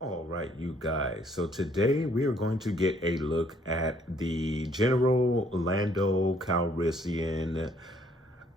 All right, you guys. So today we are going to get a look at the General Lando Calrissian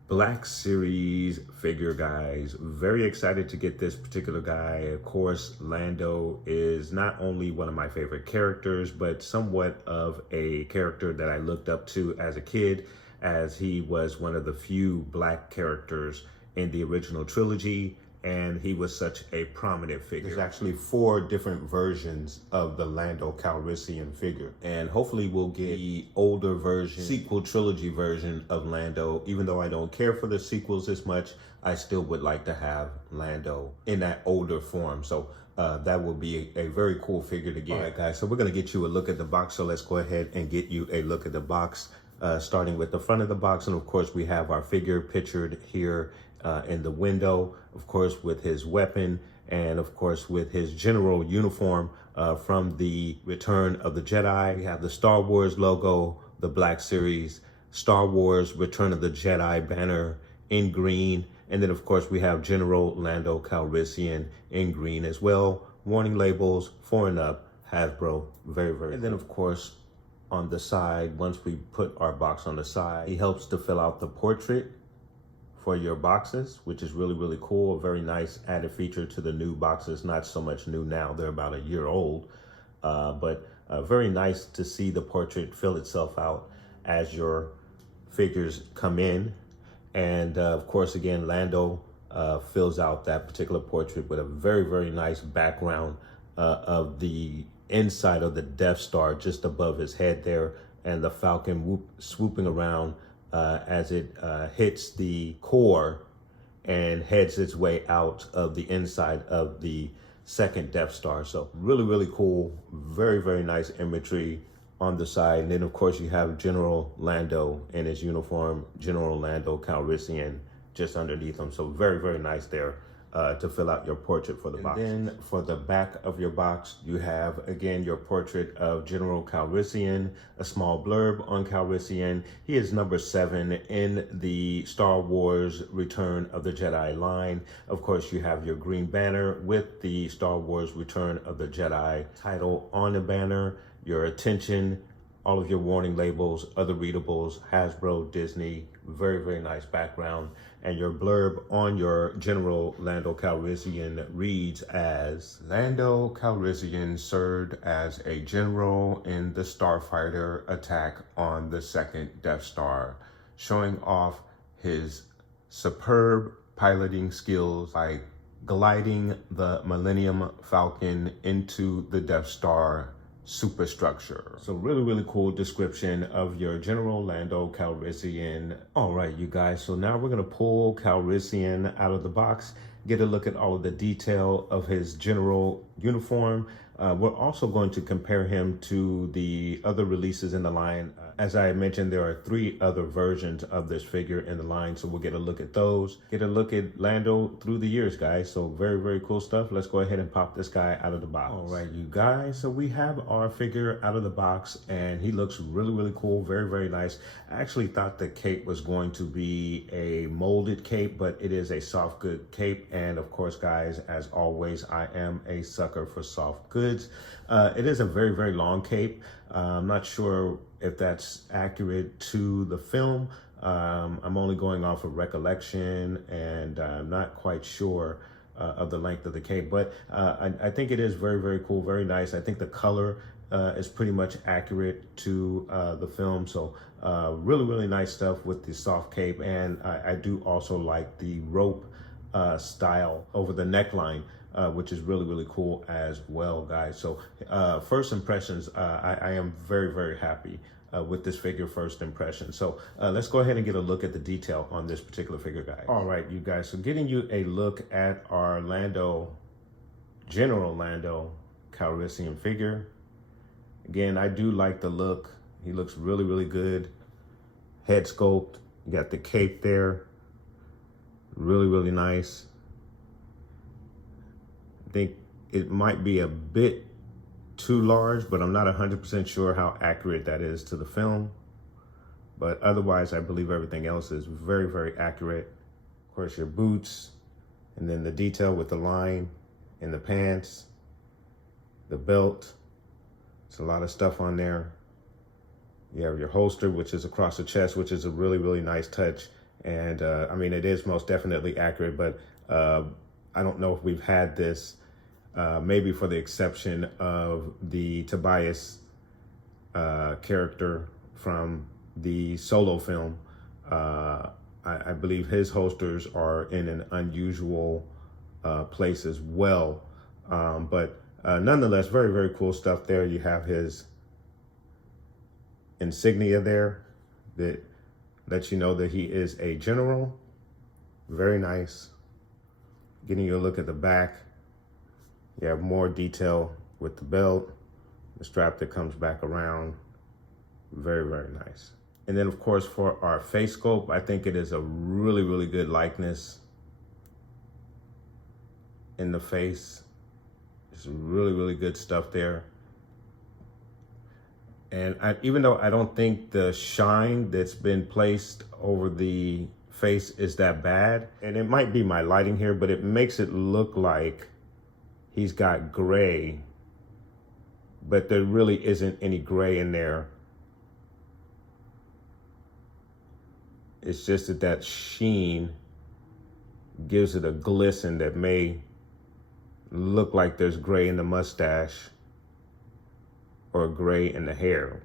Black Series figure, guys. Very excited to get this particular guy. Of course, Lando is not only one of my favorite characters, but somewhat of a character that I looked up to as a kid, as he was one of the few black characters in the original trilogy, and he was such a prominent figure. There's actually 4 different versions of the Lando Calrissian figure, and hopefully we'll get the older version, sequel trilogy version of Lando. Even though I don't care for the sequels as much, I still would like to have Lando in that older form. So that will be a very cool figure to get. All right, guys, so we're gonna get you a look at the box. So let's go ahead and get you a look at the box, starting with the front of the box. And of course, we have our figure pictured here in the window, of course, with his weapon, and of course with his general uniform from the Return of the Jedi. We have the Star Wars logo, the Black Series, Star Wars Return of the Jedi banner in green, and then of course we have General Lando Calrissian in green as well. Warning labels, 4 and up, Hasbro, very, very And then of course on the side, once we put our box on the side, he helps to fill out the portrait for your boxes, which is really, really cool. A very nice added feature to the new boxes. Not so much new now, they're about a year old, but very nice to see the portrait fill itself out as your figures come in. And of course, again, Lando fills out that particular portrait with a very, very nice background of the inside of the Death Star just above his head there, and the Falcon swooping around as it hits the core and heads its way out of the inside of the second Death Star. So really, really cool. Very, very nice imagery on the side. And then of course you have General Lando in his uniform, General Lando Calrissian, just underneath him. So very, very nice there to fill out your portrait for the box. And then for the back of your box, you have, again, your portrait of General Calrissian, a small blurb on Calrissian. He is number 7 in the Star Wars Return of the Jedi line. Of course, you have your green banner with the Star Wars Return of the Jedi title on the banner, your attention, all of your warning labels, other readables, Hasbro, Disney, very, very nice background. And your blurb on your General Lando Calrissian reads as, Lando Calrissian served as a general in the starfighter attack on the second Death Star, showing off his superb piloting skills by gliding the Millennium Falcon into the Death Star superstructure. So really, really cool description of your General Lando Calrissian. All right, you guys, so now we're gonna pull Calrissian out of the box, get a look at all of the detail of his general uniform. We're also going to compare him to the other releases in the line. As I mentioned, there are 3 other versions of this figure in the line, so we'll get a look at those. Get a look at Lando through the years, guys. So very, very cool stuff. Let's go ahead and pop this guy out of the box. All right, you guys, so we have our figure out of the box, and he looks really, really cool. Very, very nice. I actually thought the cape was going to be a molded cape, but it is a soft good cape. And of course, guys, as always, I am a sucker for soft goods. It is a very, very long cape. I'm not sure if that's accurate to the film. I'm only going off of recollection, and I'm not quite sure of the length of the cape, but I think it is very, very cool, very nice. I think the color is pretty much accurate to the film. So really, really nice stuff with the soft cape. And I do also like the rope style over the neckline, which is really, really cool as well, guys. So first impressions, I am very, very happy with this figure, first impression. So let's go ahead and get a look at the detail on this particular figure, guys. All right, you guys, so getting you a look at our General Lando Calrissian figure. Again, I do like the look. He looks really, really good. Head sculpt. You got the cape there. Really, really nice. I think it might be a bit too large, but I'm not 100% sure how accurate that is to the film. But otherwise, I believe everything else is very, very accurate. Of course, your boots, and then the detail with the line in the pants, the belt. It's a lot of stuff on there. You have your holster, which is across the chest, which is a really, really nice touch. And I mean, it is most definitely accurate, but I don't know if we've had this, maybe for the exception of the Tobias character from the Solo film. I believe his holsters are in an unusual place as well. But nonetheless, very, very cool stuff there. You have his insignia there that lets you know that he is a general. Very nice. Getting you a look at the back. You have more detail with the belt, the strap that comes back around. Very, very nice. And then of course for our face sculpt, I think it is a really, really good likeness in the face. It's really, really good stuff there. And even though I don't think the shine that's been placed over the face is that bad, and it might be my lighting here, but it makes it look like he's got gray, but there really isn't any gray in there. It's just that sheen gives it a glisten that may look like there's gray in the mustache or gray in the hair.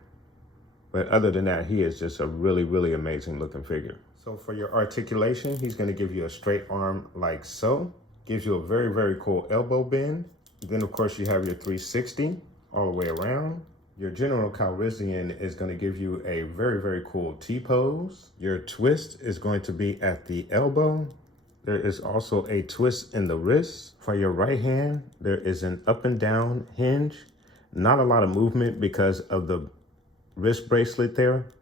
But other than that, he is just a really, really amazing looking figure. So for your articulation, he's gonna give you a straight arm like so. Gives you a very, very cool elbow bend. Then of course you have your 360 all the way around. Your General Calrissian is going to give you a very, very cool T-pose. Your twist is going to be at the elbow. There is also a twist in the wrist. For your right hand, there is an up and down hinge. Not a lot of movement because of the wrist bracelet there,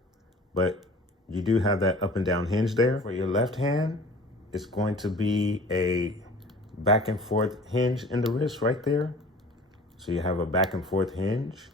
but you do have that up and down hinge there. For your left hand, it's going to be a back and forth hinge in the wrist right there. So you have a back and forth hinge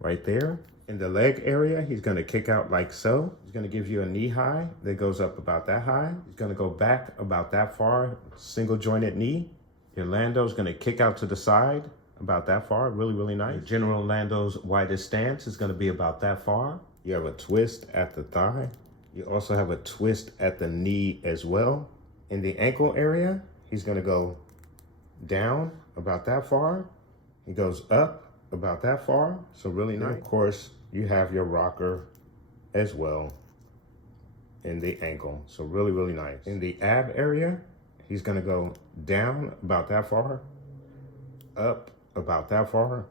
right there. In the leg area, he's gonna kick out like so. He's gonna give you a knee high that goes up about that high. He's gonna go back about that far, single jointed knee. Your Lando's gonna kick out to the side about that far, really, really nice. Your General Lando's widest stance is gonna be about that far. You have a twist at the thigh. You also have a twist at the knee as well. In the ankle area, he's gonna go down about that far. He goes up about that far, so really nice. Of course, you have your rocker as well in the ankle, so really, really nice. In the ab area, he's gonna go down about that far, up about that far,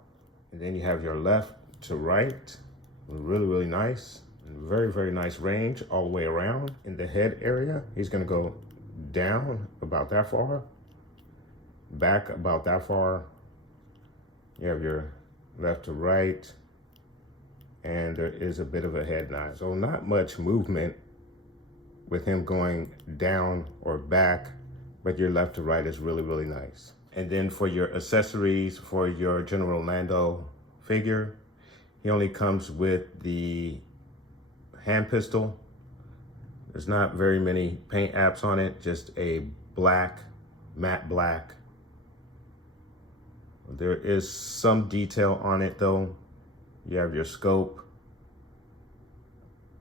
and then you have your left to right, really, really nice. Very, very nice range all the way around. In the head area, he's gonna go down about that far, back about that far. You have your left to right, and there is a bit of a head nod. So not much movement with him going down or back, but your left to right is really, really nice. And then for your accessories for your General Lando figure, he only comes with the hand pistol. There's not very many paint apps on it, just a black, matte black. There is some detail on it though. You have your scope,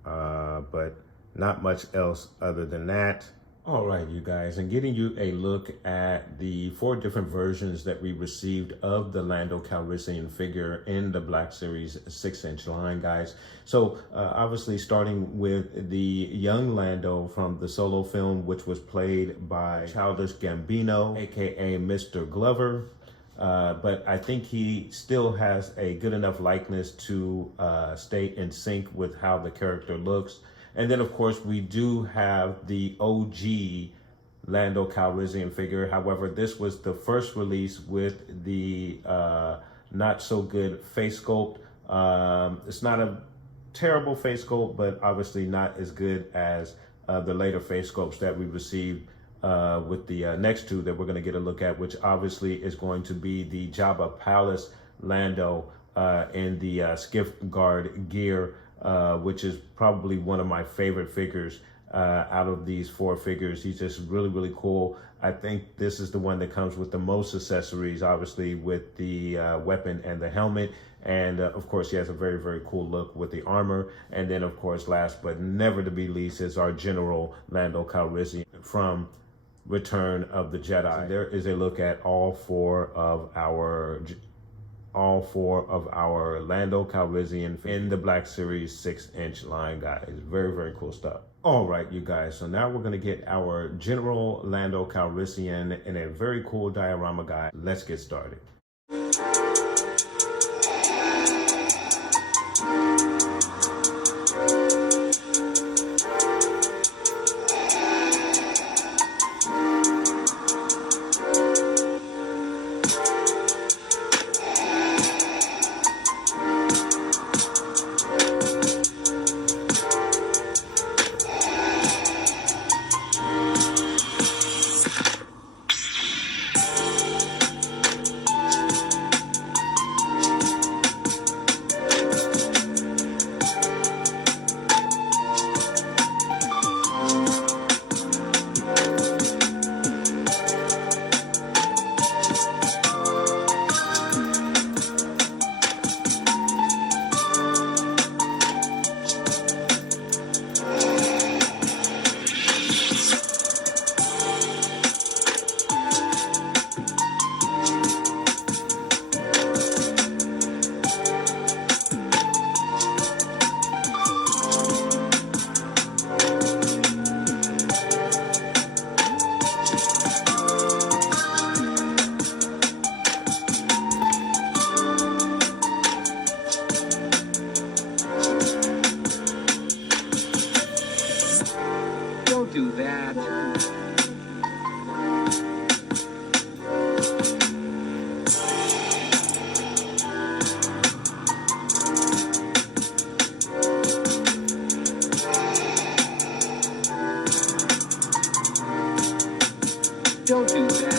but not much else other than that. All right, you guys, and getting you a look at the 4 different versions that we received of the Lando Calrissian figure in the Black Series 6-inch line, guys. So obviously starting with the young Lando from the Solo film, which was played by Childish Gambino, aka Mr. Glover. But I think he still has a good enough likeness to stay in sync with how the character looks. And then, of course, we do have the OG Lando Calrissian figure. However, this was the first release with the not so good face sculpt. It's not a terrible face sculpt, but obviously not as good as the later face sculpts that we received with the next two that we're going to get a look at, which obviously is going to be the Jabba Palace Lando in the skiff guard gear, which is probably one of my favorite figures out of these four figures. He's just really, really cool. I think this is the one that comes with the most accessories, obviously with the weapon and the helmet. And of course, he has a very, very cool look with the armor. And then, of course, last but never to be least is our General Lando Calrissian from Return of the Jedi. There is a look at all four of our Lando Calrissian in the Black Series 6-inch line, guys. Very, very cool stuff. All right, you guys. So now we're going to get our General Lando Calrissian in a very cool diorama guide. Let's get started. Do that. Don't do that.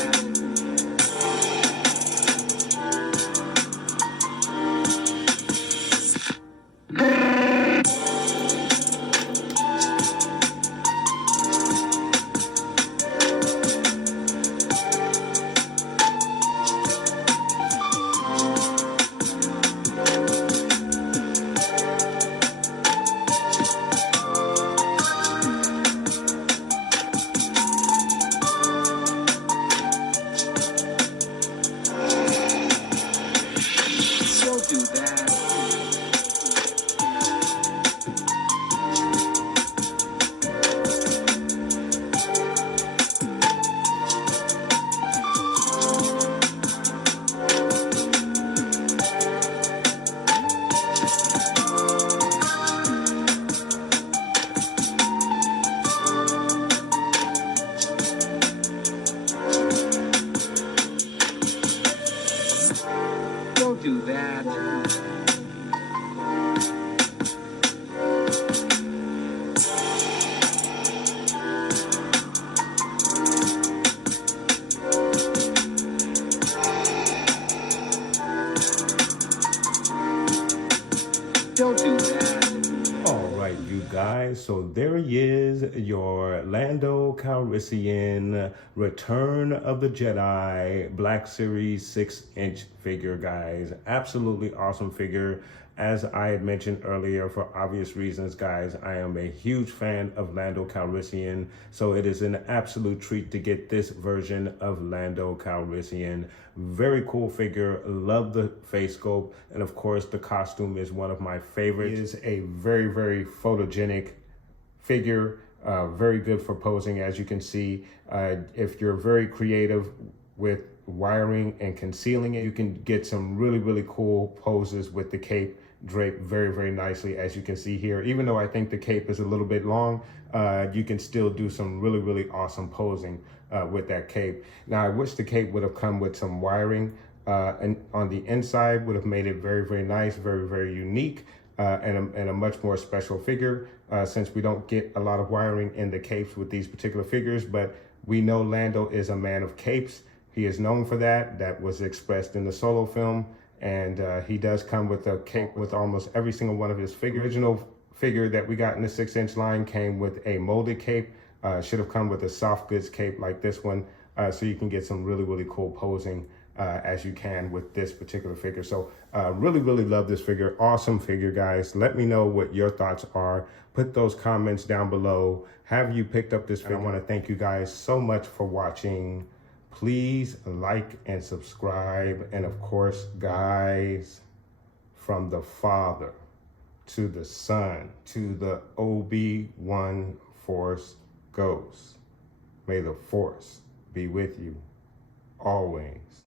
Do that. Don't do that. All right, you guys. So there he is, your Lando Calrissian Return of the Jedi Black Series 6-inch figure, guys. Absolutely awesome figure. As I had mentioned earlier, for obvious reasons, guys, I am a huge fan of Lando Calrissian, so it is an absolute treat to get this version of Lando Calrissian. Very cool figure. Love the face sculpt, and of course, the costume is one of my favorites. It is a very, very photogenic figure. Very good for posing, as you can see. If you're very creative with wiring and concealing it, you can get some really, really cool poses with the cape draped very, very nicely, as you can see here. Even though I think the cape is a little bit long, you can still do some really, really awesome posing with that cape. Now, I wish the cape would have come with some wiring and on the inside would have made it very, very nice, very, very unique, and a much more special figure, since we don't get a lot of wiring in the capes with these particular figures. But we know Lando is a man of capes. He is known for that. That was expressed in the Solo film. And he does come with a cape with almost every single one of his figures. The original figure that we got in the 6-inch line came with a molded cape. Should have come with a soft goods cape like this one, so you can get some really, really cool posing as you can with this particular figure. So really, really love this figure. Awesome figure, guys. Let me know what your thoughts are. Put those comments down below. Have you picked up this figure? I want to thank you guys so much for watching. Please like and subscribe. And of course, guys, from the Father to the Son to the Obi-Wan Force Ghost, may the Force be with you always.